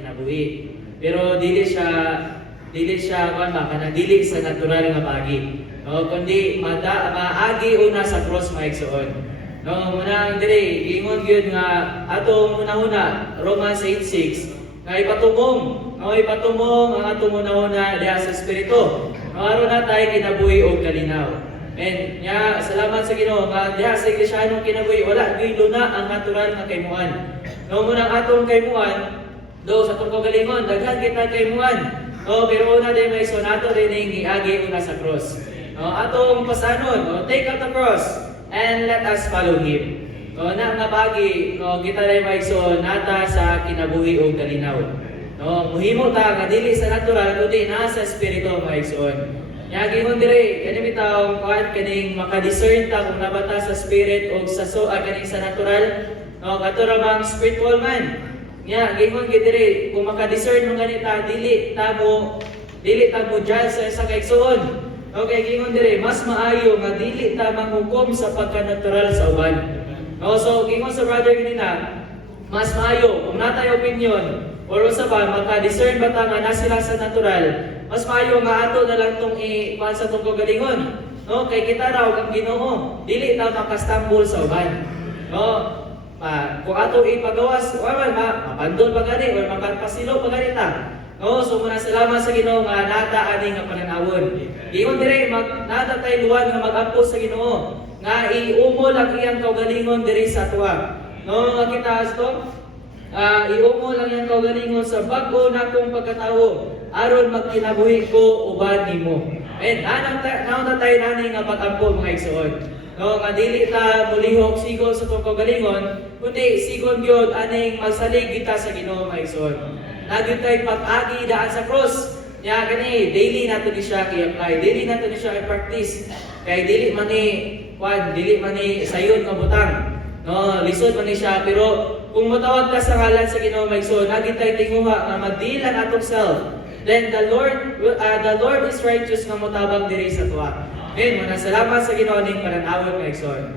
kinabuhi. Pero dili siya kanang dili sa natural nga pagi. No, kundi maagi una sa cross maigsoon. No, muna diri ingon gyud nga atong una Romans 8:6 nga ipatumong ang atong una diha sa espiritu. No, aron na tayo kinabuhi og kalinaw. And nya salamat sa Ginoo nga diha sa Iglesyano kinabuhi wala gyud luna ang natural nga kaymuan. No, muna ang atong kaymuan do sa tungkol galingon daghan kita kaymuan. No, pero una din may sonato din ang giagi una sa cross. No, atong pasanon, no, take up the cross and let us follow Him. No, na nga bagi, no, kita rin maigsoon nata sa kinabuhi o kalinaw. No, muhimo ta nga dili sa natural kundi naa sa espiritu maigsoon. Yagi mo dire, kani bitaw kaning maka-discern ta kung nabata sa spirit o sa kaning sa natural. No, katura bang spiritual man. Nya gingon gid dire kung maka-discern mo ganita dili ta mo judge sa kaigsoon. Okay, gingon dire mas maayo nga dili ta manghukom sa pagka-natural sa uban. No, so gingon sa brother ganina, mas maayo kung natay opinion or usa ba maka-discern ba ta nga na sila sa natural, mas maayo nga ato na lang tong i-kuan sa tungkol galingon. No, kay kita raw ang Ginoo, dili ta makastambol sa uban. No, kung ato ipagawas, mapandol pa gani or mapasilo pa gani ta. No, so muna salamat sa Ginoo nga nata ani nga pananawon. Ingon dire nata tay luwan nga mag-ampo sa Ginoo nga iumol ang iyang kaugalingon diri sa tuwa. No, nga kita asto iumol ang iyang kaugalingon sa bag-o nakong pagkatawo aron magkinabuhi ko uban nimo. And naon ta tayo nani nga pag-ampo mga igsoon. No, nga dili ta mulihok sigon sa tong kaugalingon, kundi sigon gyud aning magsalig kita sa Ginoo mga igsoon. Nagyud tay pag-agi daan sa cross. Nya kani daily nato ni siya i-apply, daily nato ni siya i-practice. Kay dili man ni sayon nga butang. No, lisod man ni siya pero kung motawag ka sa ngalan sa Ginoo maigsoon, nagyud tay tinguha nga magdilan atong self. Then the Lord is righteous nga motabang diri sa tuwa. Amen. Salamat sa Ginoo ning pananawon maigsoon.